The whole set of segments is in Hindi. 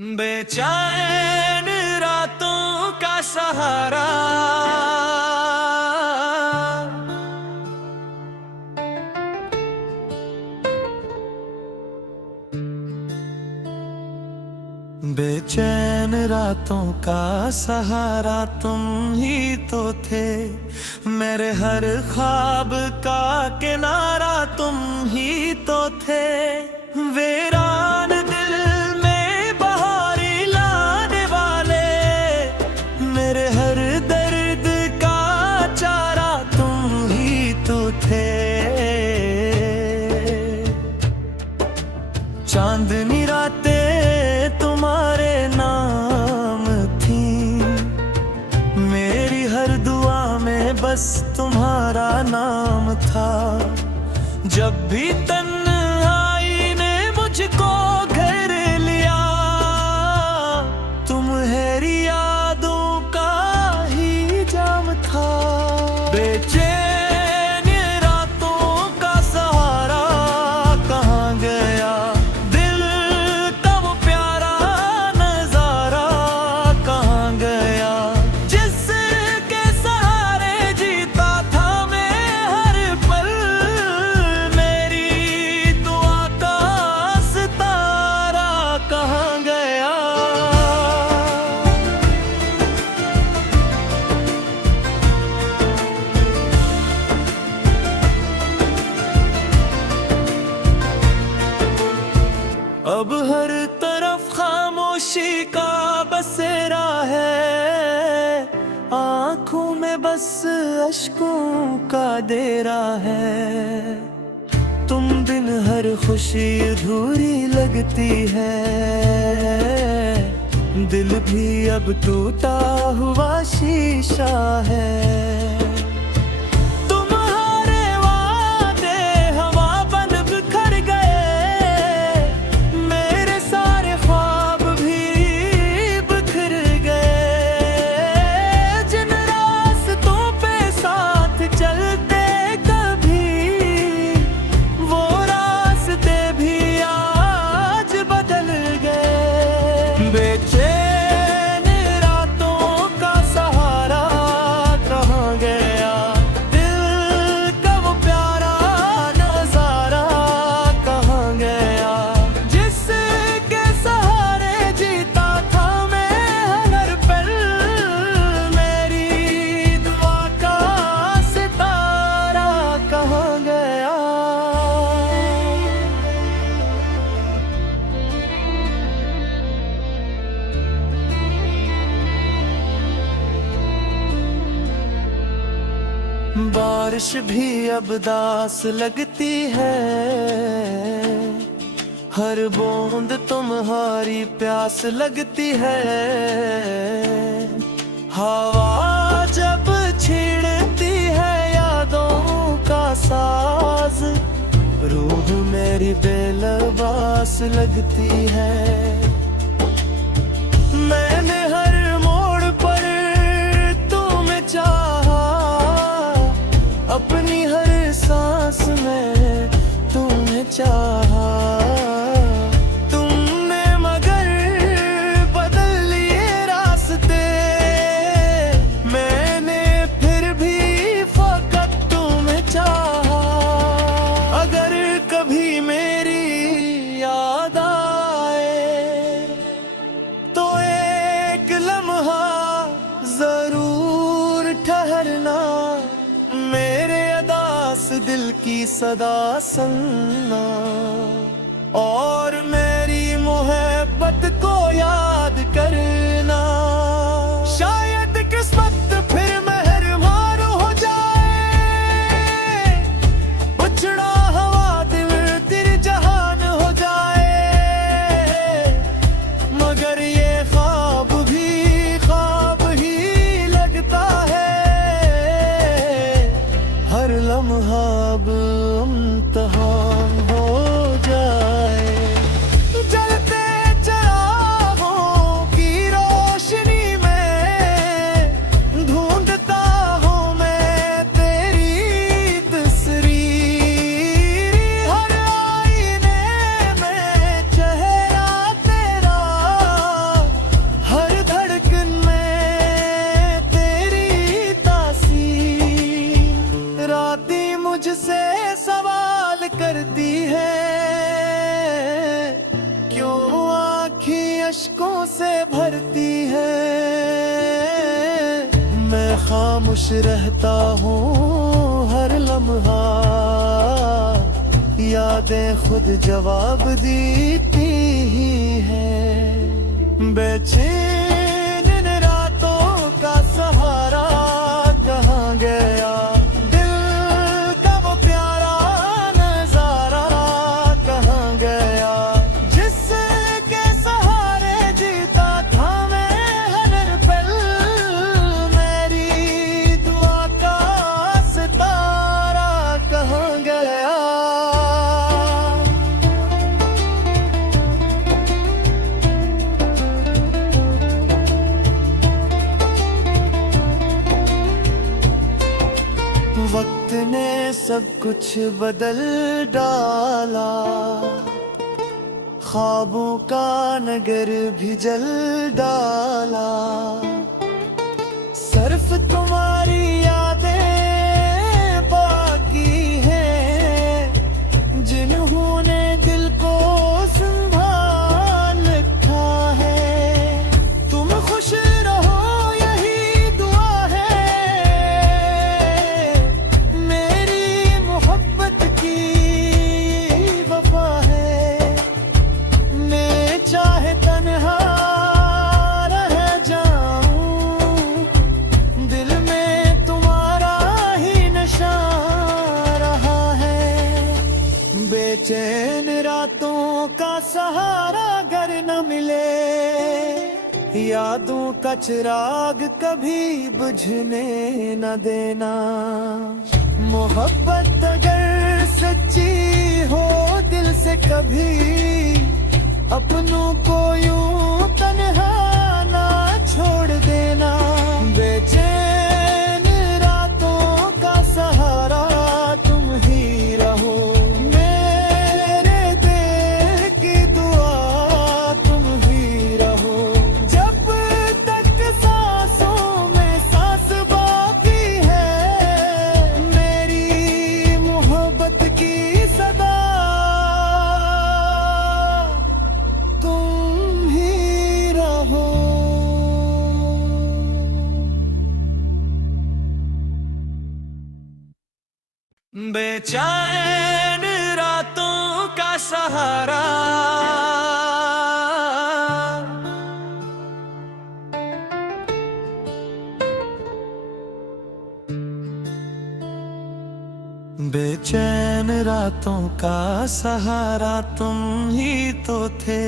बेचैन रातों का सहारा, बेचैन रातों का सहारा तुम ही तो थे। मेरे हर ख्वाब का किनारा तुम ही तो थे। वीरान दिल में बहारी लाने वाले, मेरे हर दर्द का चारा तुम ही तो थे। चांदनी रातें तुम्हारे नाम थी, मेरी हर दुआ में बस तुम्हारा नाम था। जब भी तन्हाई ने मुझको घेर लिया, तुम्हारी यादों का ही जाम था। बेचैन रातों का सहारा कहाँ गया, दिल का वो प्यारा नजारा कहाँ गया, जिसके सहारे जीता था मैं हर पल। मेरी दुआ का सितारा कहाँ गया। अब हर तरफ खामोशी का बसेरा है, आंखों में बस अश्कों का डेरा है। तुम बिन हर खुशी अधूरी लगती है, दिल भी अब टूटा हुआ शीशा है। बेचैन रातों का सहारा कहाँ गया, दिल का वो प्यारा नजारा कहाँ गया, जिसके सहारे जीता था मैं हर पल। मेरी दुआ का सितारा कहाँ गया। बारिश भी अब दास लगती है, हर बूंद तुम्हारी प्यास लगती है। हवा जब छेड़ती है यादों का साज, रूह मेरी बेलबास लगती है। मैंने हर मोड़ पर तुम्हें चाहा, अपनी हर सांस में तुम्हें चाहा। तुमने मगर बदल लिए रास्ते, मैंने फिर भी फकत तुम्हें चाहा। अगर कभी मेरी याद आए तो एक लम्हा जरूर ठहरना, मेरे अदास दिल की सदा सुनना, और मेरी मोहब्बत को याद करना। शायद किस्मत फिर मेहरबान हो जाए, उछड़ा हवा दिल तेरे जहान हो जाए। मगर ये ख्वाब ही लगता है, हर लम्हा अब इम्तिहान हो जाए। जलते चिरागों की रोशनी में ढूंढता हूँ मैं तेरी तस्वीर, हर आईने में चेहरा तेरा अश्कों से भरती है। मैं खामोश रहता हूँ हर लम्हा, यादें खुद जवाब देती ही है। बेचैन इन रातों का सहारा कहाँ गया, दिल का वो प्यारा नजारा कहाँ गया, जिसके सहारे जीता था मैं हर पल। मेरी दुआ का सितारा कहाँ गया। वक्त ने सब कुछ बदल डाला, ख्वाबों का नगर भी जल डाला। सिर्फ तुम्हारी यादें बाकी हैं, जिन्होंने दिल को संभाल रखा है। तुम खुश रहो यही दुआ है, मेरी मोहब्बत की वफा है। मैं चाहे तन्हा रह जाऊं, दिल में तुम्हारा ही नशा रहा है। बेचैन रातों का सहारा घर न मिले, यादों का चिराग कभी बुझने न देना। मोहब्बत अगर सच्ची हो दिल से, कभी अपनों को यूं तन्हा ना छोड़ देना। बेचैन रातों का सहारा तुम ही रहो, मेरे दिल की दुआ तुम ही रहो। जब तक सांसों में सांस बाकी है, मेरी मोहब्बत की सदा तुम ही रहो। बेचैन रातों का सहारा बेचैन रातों का सहारा तुम ही तो थे।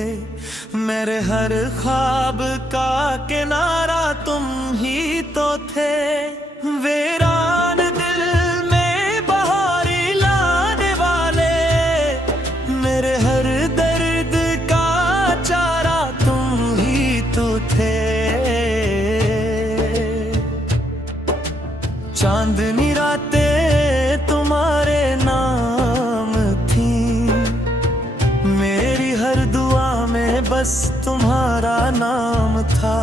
मेरे हर ख्वाब का किनारा तुम ही तो थे। वीरान दिल में बहारी लाने वाले, मेरे हर दर्द का चारा तुम ही तो थे। चांदनी रातें तुम्हारे नाम थी, मेरी हर दुआ में बस तुम्हारा नाम था।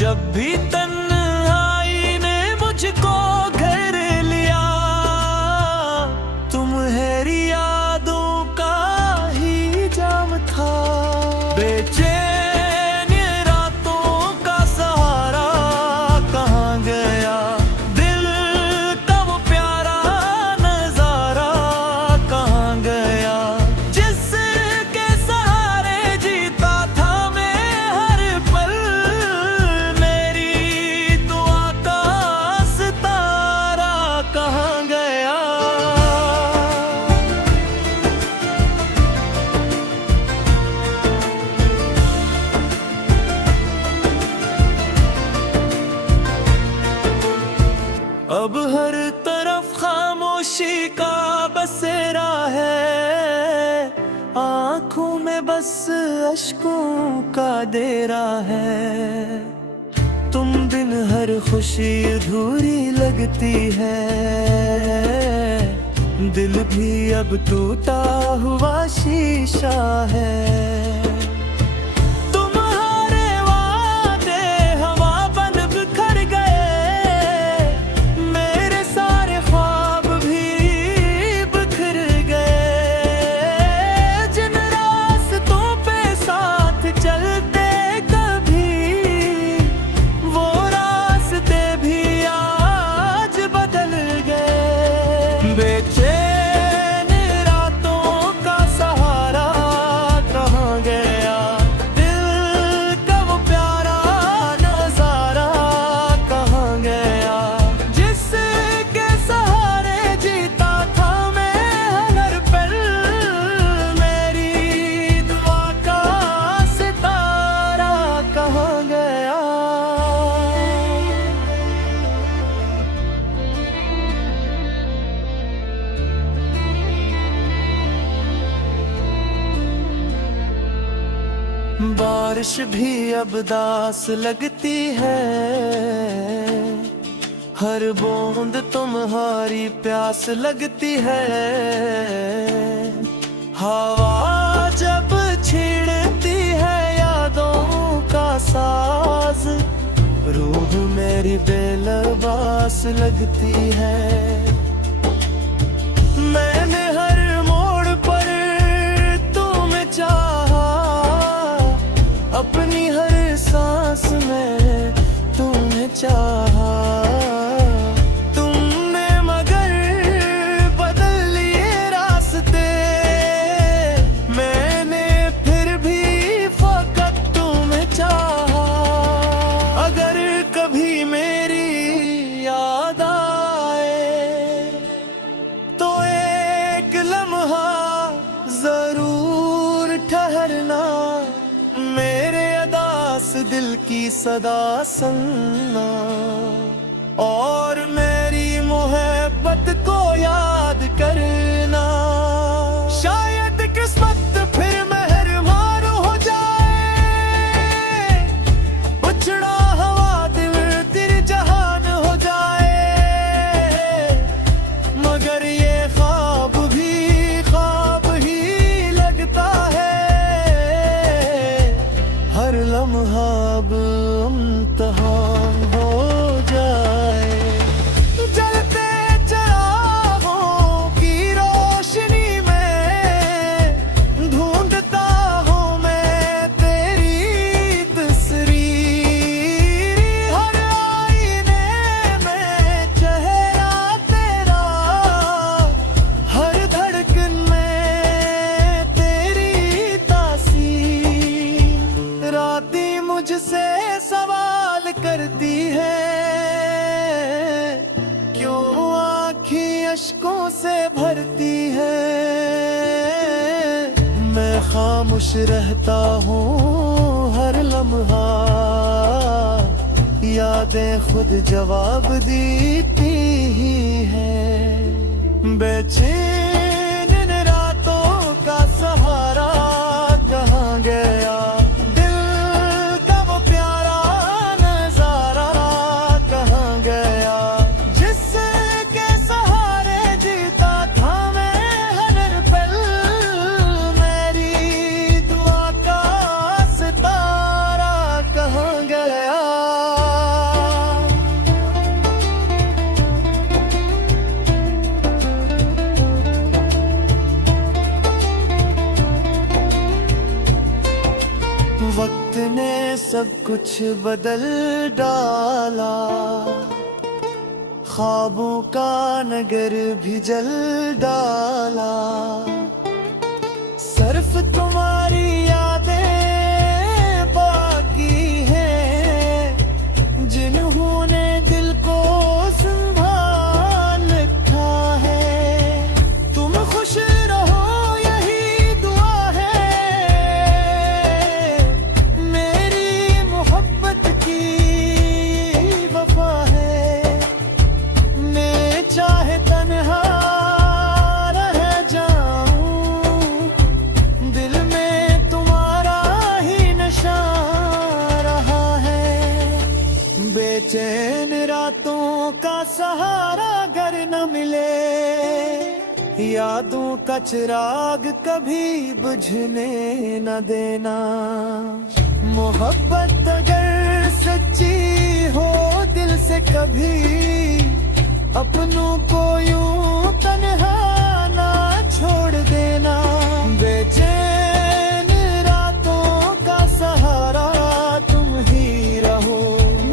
जब भी तन्हाई ने मुझको घेर लिया, तुम्हारी यादों का ही जाम था। बेचैन रातों का सहारा कहाँ गया, दिल का वो प्यारा नजारा कहाँ गया, जिसके सहारे जीता था मैं हर पल। मेरी दुआ का सितारा कहाँ गया। अब हर तरफ खामोशी का बसेरा है, आंखों में बस अश्कों का डेरा है। तुम बिन हर खुशी अधूरी लगती है, दिल भी अब टूटा हुआ शीशा है। तुम्हारे वादे हवा बन बिखर गए, मेरे सारे ख्वाब भी बिखर गए। जिन रास्तों पे साथ चल बारिश भी अब दास लगती है, हर बूंद तुम्हारी प्यास लगती है। हवा जब छेड़ती है यादों का साज, रूह मेरी बेलबास लगती है। मैंने हर मोड़ पर तुम्हें चाहा, अपनी हर सांस में तुम्हें चाहा। तुमने मगर बदल लिए रास्ते, मैंने फिर भी फकत तुम्हें चाहा। अगर कभी मेरी याद आए तो एक लम्हा जरूर ठहरना, मेरे अदास दिल की सदा सुनना, और मेरी मोहब्बत को याद करना। शायद किस्मत फिर मेहरबान हो जाए, उछड़ा हवा दिल तेरे जहान हो जाए, मगर ये ख्वाब ही लगता है। हर लम्हा अब इम्तिहान हो जाए। जलते चिरागों की रोशनी में ढूंढता हूँ मैं तेरी तस्वीर, हर आईने में चेहरा तेरा, हर धड़कन में तेरी तासीर। रातें मुझसे सवाल करती है, क्यों आँखें अश्कों से भरती है। मैं खामोश रहता हूँ हर लम्हा, यादें खुद जवाब देती ही है। बेचैन इन रातों का सहारा कहाँ गया, दिल का वो प्यारा नजारा कहाँ गया, जिसके सहारे जीता था मैं हर पल। मेरी दुआ का सितारा कहाँ गया। वक्त ने सब कुछ बदल डाला, ख्वाबों का नगर भी जल डाला। सिर्फ तुम्हारी यादें बाकी हैं, जिन्होंने दिल को संभाल रखा है। तुम खुश रहो यही दुआ है, मेरी मोहब्बत की वफा है। मैं चाहे तन्हा रह जाऊं, दिल में तुम्हारा ही नशा रहा है। बेचैन रातों का सहारा घर न मिले, यादों का चिराग कभी बुझने न देना। मोहब्बत अगर सच्ची हो दिल से कभी, अपनों को यूं तन्हा ना छोड़ देना। बेचैन रातों का सहारा तुम ही रहो,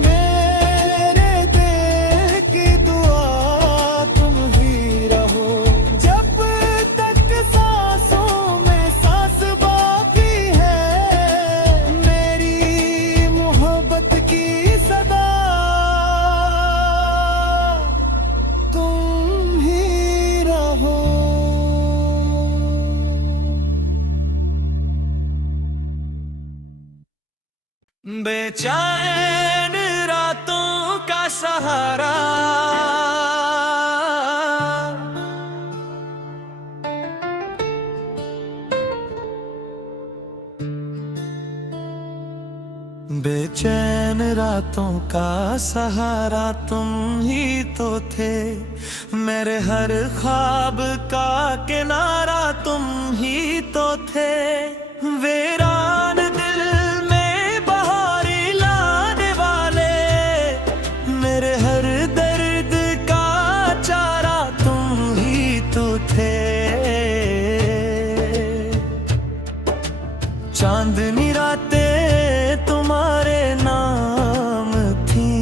मेरे दिल की दुआ तुम ही रहो। जब तक सांसों में सांस बाकी है, मेरी मोहब्बत की सदा तुम ही रहो। बेचैन रातों का सहारा, बेचैन रातों का सहारा तुम ही तो थे, मेरे हर ख्वाब का किनारा तुम ही तो थे। वीरान दिल में बहारी लाने वाले, मेरे हर दर्द का चारा तुम ही तो थे। चांदनी रातें तुम्हारे नाम थी,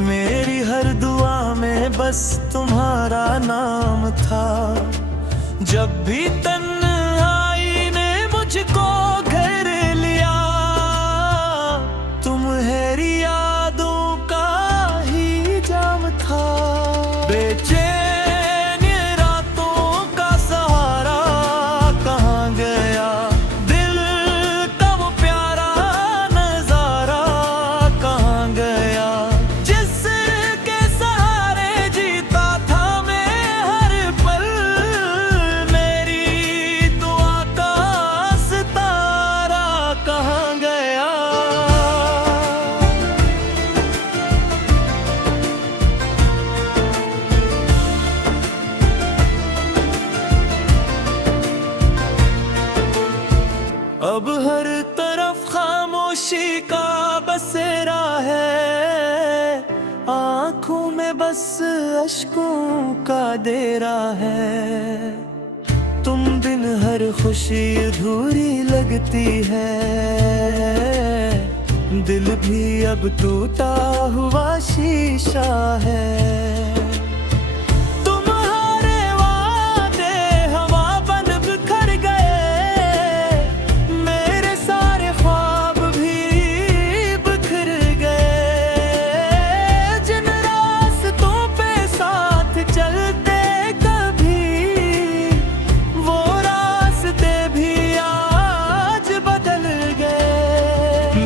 मेरी हर दुआ में बस तुम्हारा नाम था। जब भी तन्हाई ने मुझको घेर लिया, तुम्हारी यादों का ही जाम था। बेचैन रातों का सहारा कहाँ गया, दिल का वो प्यारा नजारा कहाँ गया, जिसके सहारे जीता था मैं हर पल, मेरी दुआ का सितारा कहाँ गया। अब हर तरफ खामोशी का बसेरा है, आंखों में बस अश्कों का डेरा है। तुम बिन हर खुशी अधूरी लगती है, दिल भी अब टूटा हुआ शीशा है। तुम्हारे वादे हवा बन बिखर गए, मेरे सारे ख्वाब भी बिखर गए। जिन रास्तों पे साथ चलते कभी, वो रास्ते भी आज बदल गए।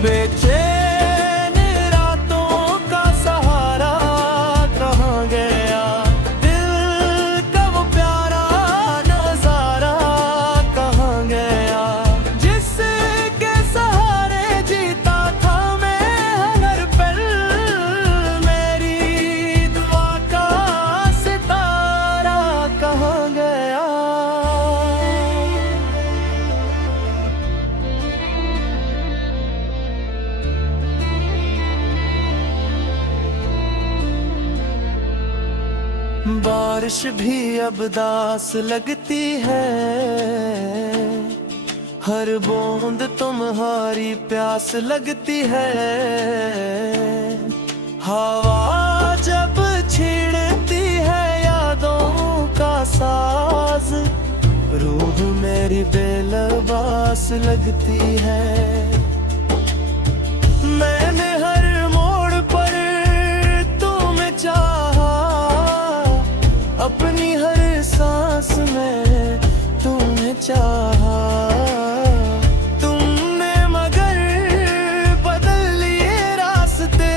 बेचैन रातों का सहारा कहाँ गया, दिल का वो प्यारा नजारा कहाँ गया, जिसके सहारे जीता था मैं हर पल, मेरी दुआ का सितारा कहाँ गया। बारिश भी अब दास लगती है, हर बूंद तुम्हारी प्यास लगती है। हवा जब छेड़ती है यादों का साज, रूह मेरी बेलबास लगती है। मैंने हर मोड़ पर तुम्हें चाहा, अपनी हर सांस में तुम्हें चाहा। तुमने मगर बदल लिए रास्ते,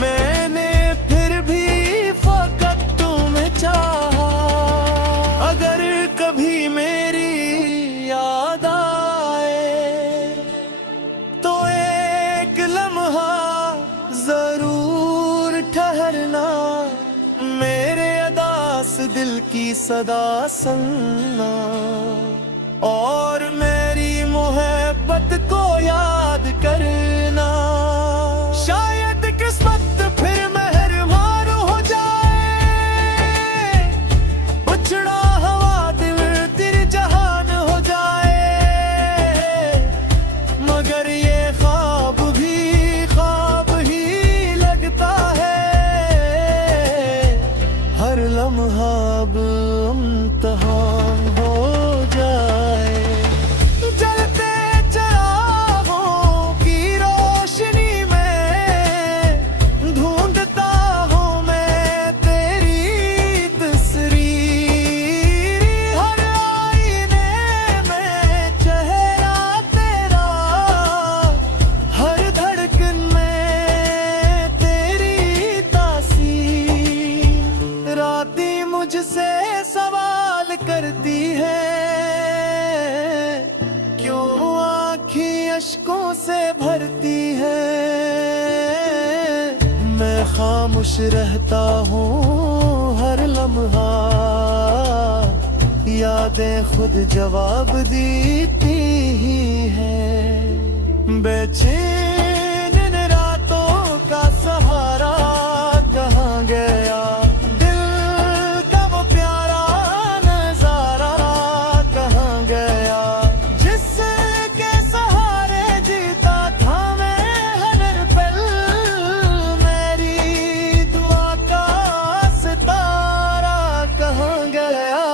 मैंने फिर भी फकत तुम्हें चाहा। अगर कभी मेरी याद आए तो एक लम्हा जरूर ठहरना, मेरे अदास दिल की सदा सुनना, और मेरी मोहब्बत को याद करना। शायद किस्मत फिर मेहरबान हो जाए, उछड़ा हवा दिल तेरे जहान हो जाए, मगर ये ख्वाब ही लगता है। हर लम्हा अब इम्तिहान हो जाए, जलते चराग अश्कों से भरती है। मैं खामोश रहता हूँ हर लम्हा, यादें खुद जवाब देती ही है। बेचैन इन रातों का सहारा कहाँ गया, दिल का वो प्यारा नजारा कहाँ गया, जिसके सहारे जीता था मैं हर पल। मेरी दुआ का सितारा कहाँ गया।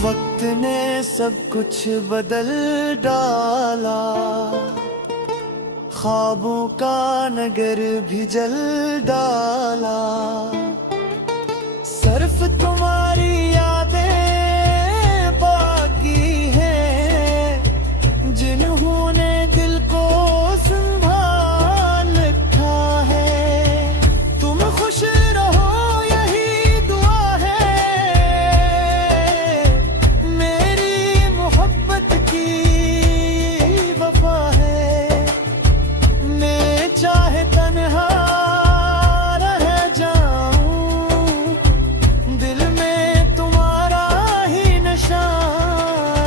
वक्त ने सब कुछ बदल डाला, ख्वाबों का नगर भी जल डाला। सिर्फ तुम्हारी यादें बाकी हैं, जिन्होंने दिल को संभाल रखा है। तुम खुश रहो यही दुआ है, मेरी मोहब्बत की वफा है। मैं चाहे तन्हा रह जाऊं, दिल में तुम्हारा ही नशा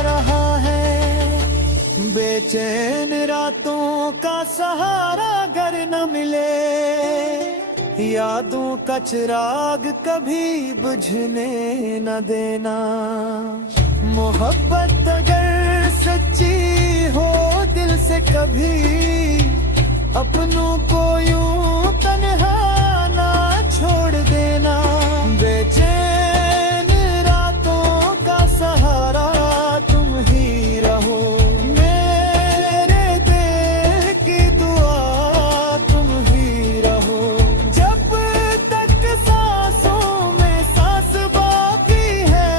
रहा है। बेचैन रातों का सहारा घर न मिले, यादों का चिराग कभी बुझने न देना। मोहब्बत अगर सच्ची हो दिल से, कभी अपनों को यूं तन्हा ना छोड़ देना। बेचैन रातों का सहारा तुम ही रहो, मेरे दिल की दुआ तुम ही रहो। जब तक सांसों में सांस बाकी है,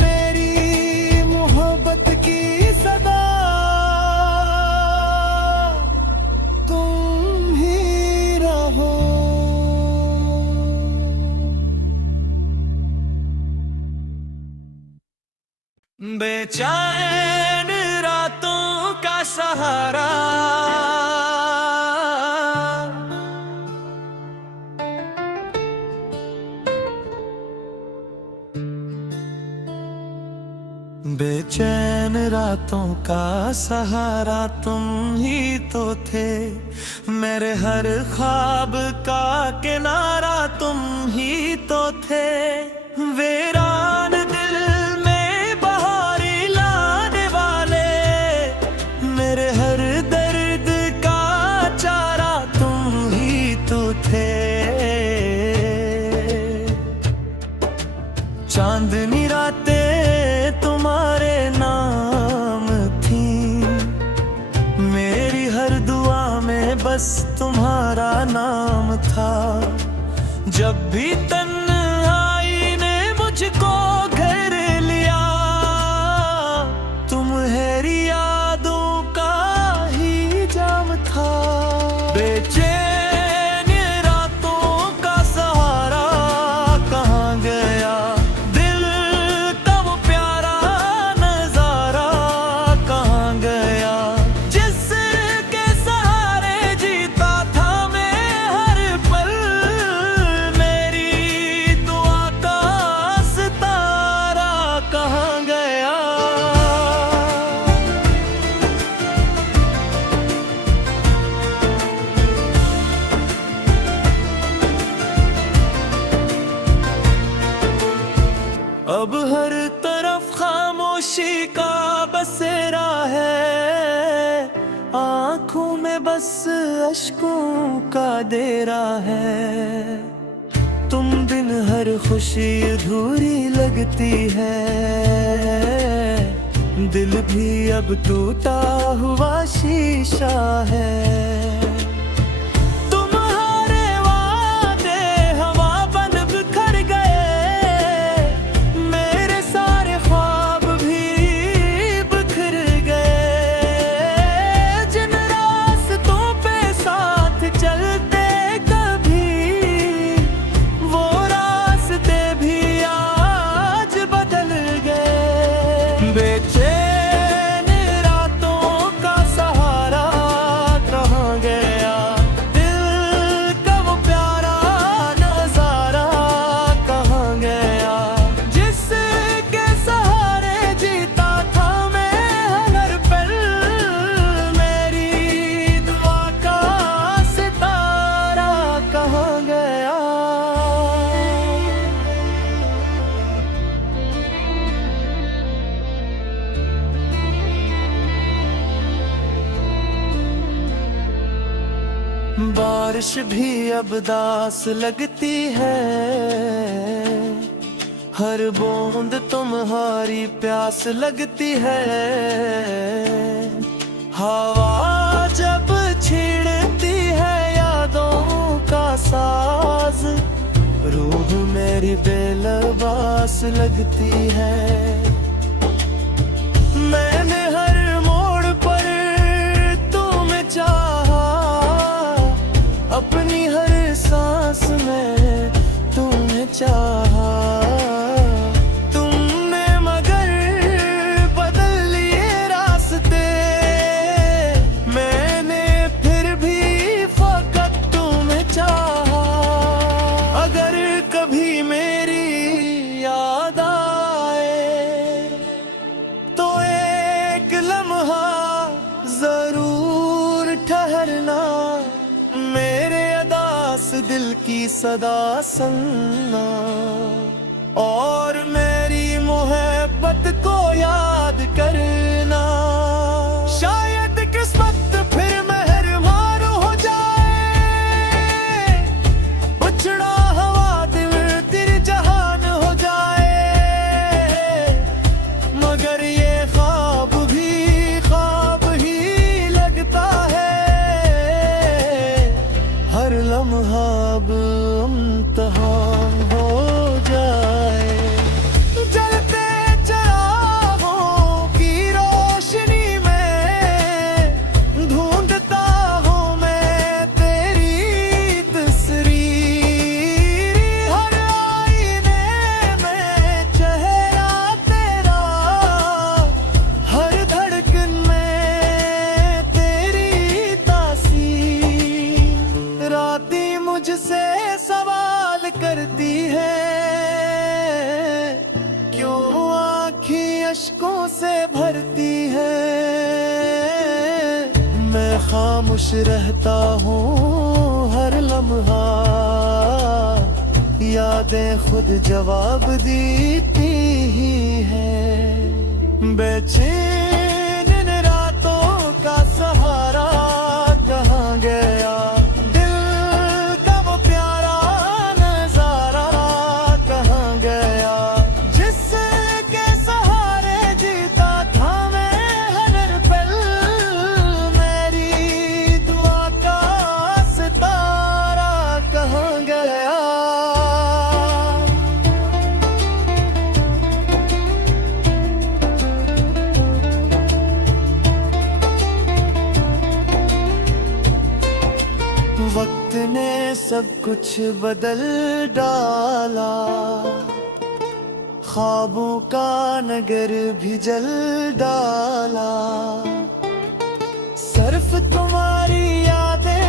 मेरी मोहब्बत की सदा तुम ही रहो। बेचैन रातों का सहारा, बेचैन रातों का सहारा तुम ही तो थे। मेरे हर ख्वाब का किनारा तुम ही तो थे। वीरान दिल में बहारी लाने वाले, मेरे हर दर्द का चारा तुम ही तो थे। चांदनी रातें तुम्हारे नाम थी, मेरी हर दुआ में बस तुम्हारा नाम था। जब भी तन्हाई ने मुझको घर लिया, तुम्हारी यादों का ही जाम था। बेचैन रातों का सहारा कहाँ गया, दिल का वो प्यारा नजारा कहाँ गया, जिसके सहारे जीता था मैं हर पल। मेरी दुआ का सितारा कहाँ गया। अब हर तरफ खामोशी का बसेरा है, आंखों में बस अश्कों का डेरा है। तुम बिन हर खुशी अधूरी लगती है, दिल भी अब टूटा हुआ शीशा है। तुम्हारे वादे हवा बन बिखर गए, मेरे सारे ख्वाब भी बिखर गए। जिन रास्तों पे साथ चलते बारिश भी अब दास लगती है, हर बूंद तुम्हारी प्यास लगती है। हवा जब छेड़ती है यादों का साज, रूह मेरी बेलबास लगती है। मैंने हर मोड़ पर तुम्हें चाहा, अपनी हर सांस में तुम्हें चाहा। तुमने मगर बदल लिए रास्ते, मैंने फिर भी फकत तुम्हें चाहा। अगर कभी मेरी याद आए तो एक लम्हा जरूर ठहरना, मेरे अदास दिल की सदा सुनना, और मेरी मोहब्बत को याद करना। शायद किस्मत फिर मेहरबान हो जाए, उछड़ा हवा दिल तेरे जहान हो जाए। मगर ये ख्वाब ही लगता है, हर लम्हा अब इम्तिहान हो जाए। जलते चिरागों की रोशनी में ढूंढता हूँ मैं तेरी तस्वीर, हर आईने में चेहरा तेरा, हर धड़कन में तेरी तासीर। रातें मुझसे सवाल करती है, क्यों आँखें अश्कों से भरती है। मैं खामोश रहता हूँ हर लम्हा, यादें खुद जवाब देती ही है। बेचैन इन रातों का सहारा कहाँ गया, दिल का वो प्यारा नजारा कहाँ गया, जिसके सहारे जीता था मैं हर पल। मेरी दुआ का सितारा कहाँ गया। वक्त ने सब कुछ बदल डाला, ख्वाबों का नगर भी जल डाला। सिर्फ तुम्हारी यादें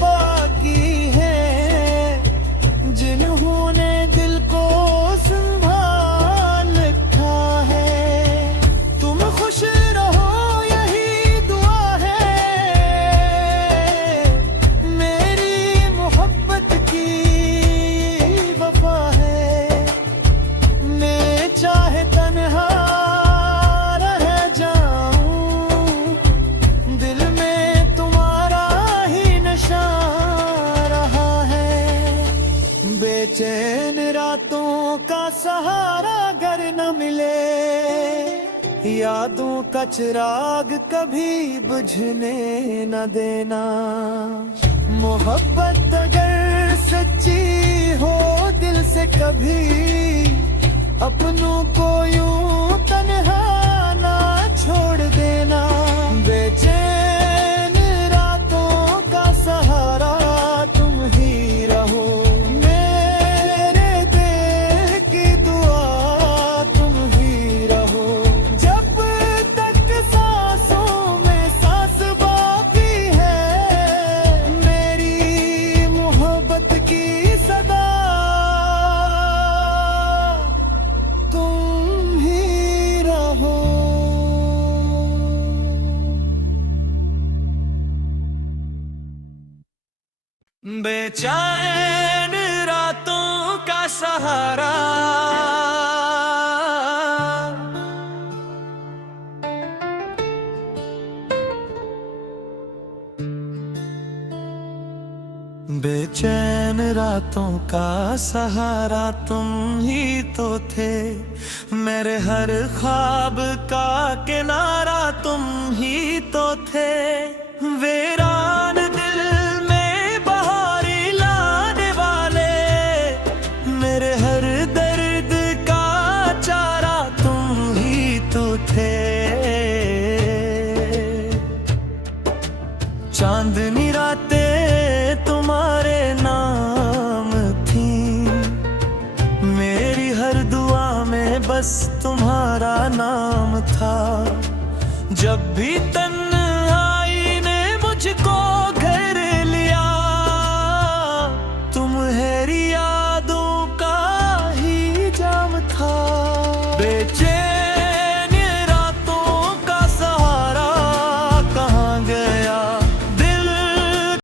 बाकी हैं, जिन्होंने दिल को संभाल रखा है। तुम खुश रहो यही दुआ है, मेरी मोहब्बत की वफा है। मैं चाहे तन्हा रह जाऊं, दिल में तुम्हारा ही नशा रहा है। बेचैन रातों का सहारा अगर न मिले, यादों का चिराग कभी बुझने न देना। मोहब्बत अगर सच्ची हो दिल से कभी, अपनों को यूं तन्हा ना छोड़ देना। बेचैन रातों का सहारा तुम ही रहो, मेरे दिल की दुआ तुम ही रहो। जब तक सांसों में सांस बाकी है, मेरी मोहब्बत की सदा तुम ही रहो। बेचैन रातों का सहारा, बेचैन रातों का सहारा तुम ही तो थे, मेरे हर ख्वाब का किनारा तुम ही तो थे। वीरान दिल में बहारी लाने वाले, मेरे हर दर्द का चारा तुम ही तो थे। चांदनी रातें तुम्हारे नाम थी, मेरी हर दुआ में बस तुम्हारा नाम था। जब भी तन